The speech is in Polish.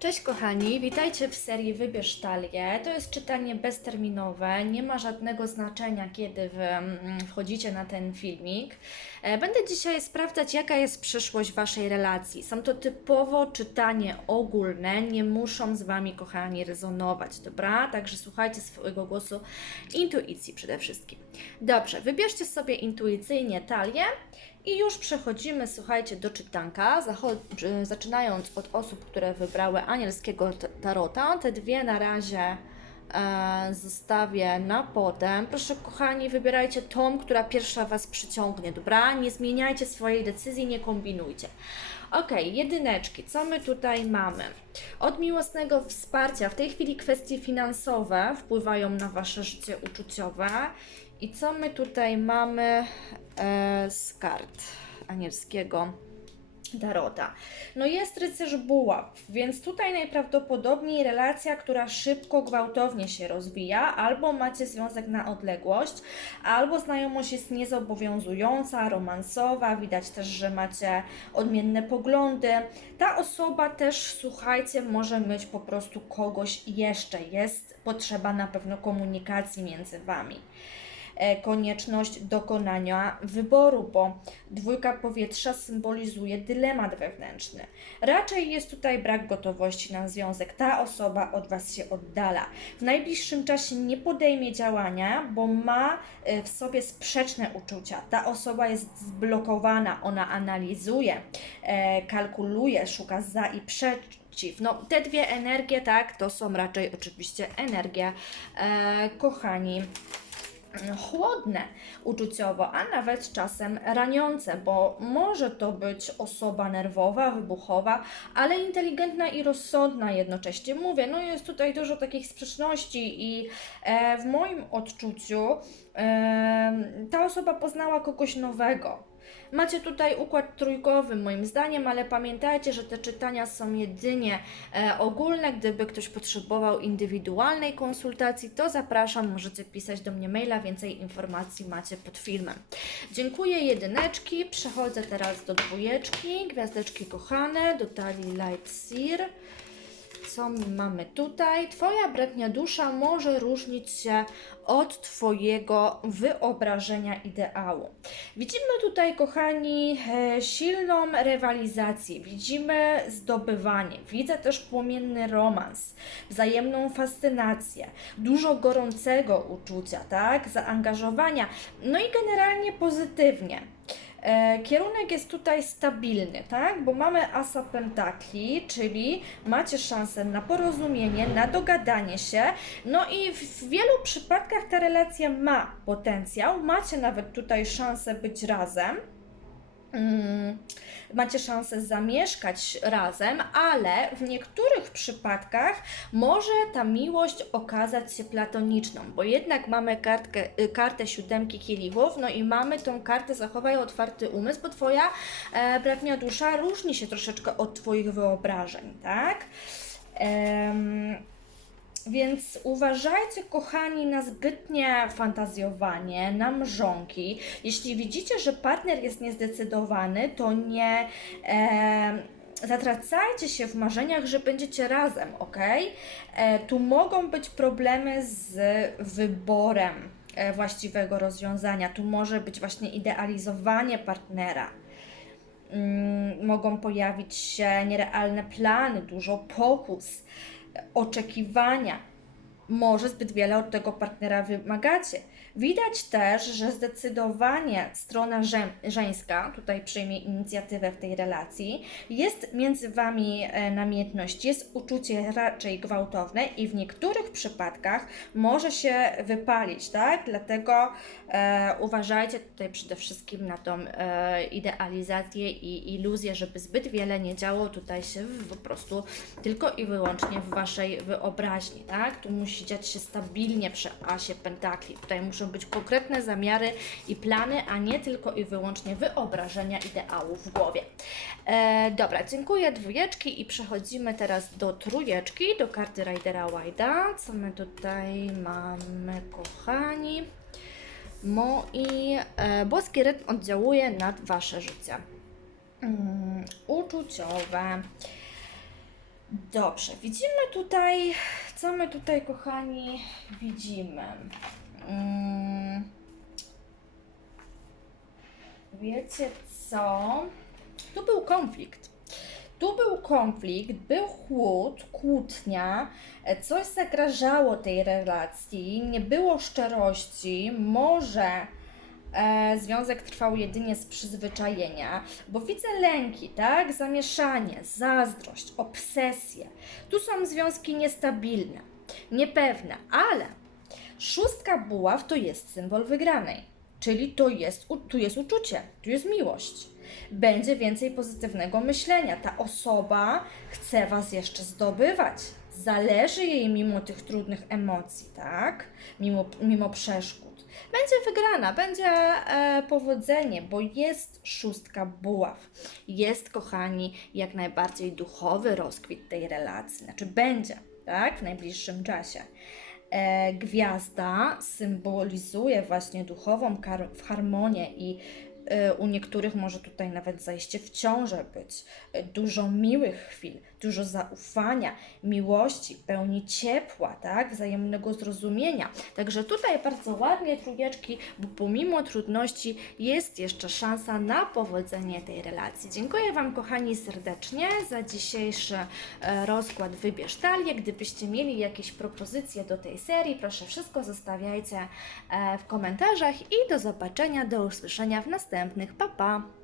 Cześć kochani, witajcie w serii Wybierz Talię. To jest czytanie bezterminowe, nie ma żadnego znaczenia, kiedy mm, wchodzicie na ten filmik. E, Będę dzisiaj sprawdzać, jaka jest przyszłość Waszej relacji. Są to typowo czytanie ogólne, nie muszą z Wami, kochani, rezonować, dobra? Także słuchajcie swojego głosu intuicji przede wszystkim. Dobrze, wybierzcie sobie intuicyjnie talię. I już przechodzimy, słuchajcie, do czytanka, czy- zaczynając od osób, które wybrały anielskiego tarota. Te dwie na razie e, zostawię na potem. Proszę, kochani, wybierajcie tą, która pierwsza Was przyciągnie, dobra? Nie zmieniajcie swojej decyzji, nie kombinujcie. Ok, jedyneczki, co my tutaj mamy? Od miłosnego wsparcia, w tej chwili kwestie finansowe wpływają na Wasze życie uczuciowe. I co my tutaj mamy e, z kart anielskiego Tarota? No jest rycerz buław, więc tutaj najprawdopodobniej relacja, która szybko, gwałtownie się rozwija, albo macie związek na odległość, albo znajomość jest niezobowiązująca, romansowa, widać też, że macie odmienne poglądy. Ta osoba też, słuchajcie, może mieć po prostu kogoś jeszcze, jest potrzeba na pewno komunikacji między Wami konieczność dokonania wyboru, bo dwójka powietrza symbolizuje dylemat wewnętrzny. Raczej jest tutaj brak gotowości na związek. Ta osoba od Was się oddala. W najbliższym czasie nie podejmie działania, bo ma e, w sobie sprzeczne uczucia. Ta osoba jest zblokowana, ona analizuje, e, kalkuluje, szuka za i przeciw. No, te dwie energie, tak, to są raczej oczywiście energie, e, kochani, chłodne uczuciowo, a nawet czasem raniące, bo może to być osoba nerwowa, wybuchowa, ale inteligentna i rozsądna jednocześnie. Mówię, no jest tutaj dużo takich sprzeczności i e, w moim odczuciu e, ta osoba poznała kogoś nowego. Macie tutaj układ trójkowy, moim zdaniem, ale pamiętajcie, że te czytania są jedynie e, ogólne. Gdyby ktoś potrzebował indywidualnej konsultacji, to zapraszam, możecie pisać do mnie maila, więcej informacji macie pod filmem. Dziękuję jedyneczki, przechodzę teraz do dwójeczki, gwiazdeczki kochane, do talii Light Seer. Co my mamy tutaj? Twoja bratnia dusza może różnić się od Twojego wyobrażenia ideału. Widzimy tutaj, kochani, e, silną rywalizację, widzimy zdobywanie, widzę też płomienny romans, wzajemną fascynację, dużo gorącego uczucia, tak, zaangażowania, no i generalnie pozytywnie. E, Kierunek jest tutaj stabilny, tak? Bo mamy asa pentakli, czyli macie szansę na porozumienie, na dogadanie się. No i w wielu przypadkach ta relacja ma potencjał, macie nawet tutaj szansę być razem. Mm, macie szansę zamieszkać razem, ale w niektórych przypadkach może ta miłość okazać się platoniczną, bo jednak mamy kartkę, y, kartę siódemki kielichów, no i mamy tą kartę zachowaj otwarty umysł, bo Twoja e, bratnia dusza różni się troszeczkę od Twoich wyobrażeń, tak? Em, więc uważajcie, kochani, na zbytnie fantazjowanie, na mrzonki. Jeśli widzicie, że partner jest niezdecydowany, to nie e, zatracajcie się w marzeniach, że będziecie razem, ok? E, tu mogą być problemy z wyborem e, właściwego rozwiązania. Tu może być właśnie idealizowanie partnera. Mm, mogą pojawić się nierealne plany, dużo pokus, oczekiwania. Może zbyt wiele od tego partnera wymagacie. Widać też, że zdecydowanie strona żeńska tutaj przyjmie inicjatywę w tej relacji. Jest między Wami e, namiętność, jest uczucie raczej gwałtowne i w niektórych przypadkach może się wypalić, tak? Dlatego e, uważajcie tutaj przede wszystkim na tą e, idealizację i iluzję, żeby zbyt wiele nie działo tutaj się w, po prostu tylko i wyłącznie w Waszej wyobraźni, tak? Tu musi dziać się stabilnie przy asie pentakli. Tutaj muszą być konkretne zamiary i plany, a nie tylko i wyłącznie wyobrażenia ideałów w głowie. E, dobra, dziękuję dwójeczki i przechodzimy teraz do trójeczki, do karty Ridera White'a. Co my tutaj mamy, kochani? Moi e, boski rytm oddziałuje na Wasze życie. Mm, uczuciowe. Dobrze, widzimy tutaj, co my tutaj, kochani, widzimy. Mm. Wiecie co? Tu był konflikt. Tu był konflikt, był chłód, kłótnia, coś zagrażało tej relacji, nie było szczerości, może e, związek trwał jedynie z przyzwyczajenia, bo widzę lęki, tak? Zamieszanie, zazdrość, obsesję. Tu są związki niestabilne, niepewne, ale szóstka buław to jest symbol wygranej, czyli to jest, tu jest uczucie, tu jest miłość. Będzie więcej pozytywnego myślenia. Ta osoba chce Was jeszcze zdobywać. Zależy jej mimo tych trudnych emocji, tak? Mimo, mimo przeszkód. Będzie wygrana, będzie e, powodzenie, bo jest szóstka buław. Jest, kochani, jak najbardziej duchowy rozkwit tej relacji. Znaczy będzie, tak? W najbliższym czasie. E, gwiazda symbolizuje właśnie duchową harmonię i e, u niektórych może tutaj nawet zajście w ciążę być. E, Dużo miłych chwil, dużo zaufania, miłości, pełni ciepła, tak? Wzajemnego zrozumienia. Także tutaj bardzo ładnie trójeczki, bo pomimo trudności jest jeszcze szansa na powodzenie tej relacji. Dziękuję Wam kochani serdecznie za dzisiejszy e, rozkład Wybierz Talię. Gdybyście mieli jakieś propozycje do tej serii, proszę wszystko zostawiajcie e, w komentarzach i do zobaczenia, do usłyszenia w następnych. Pa, pa!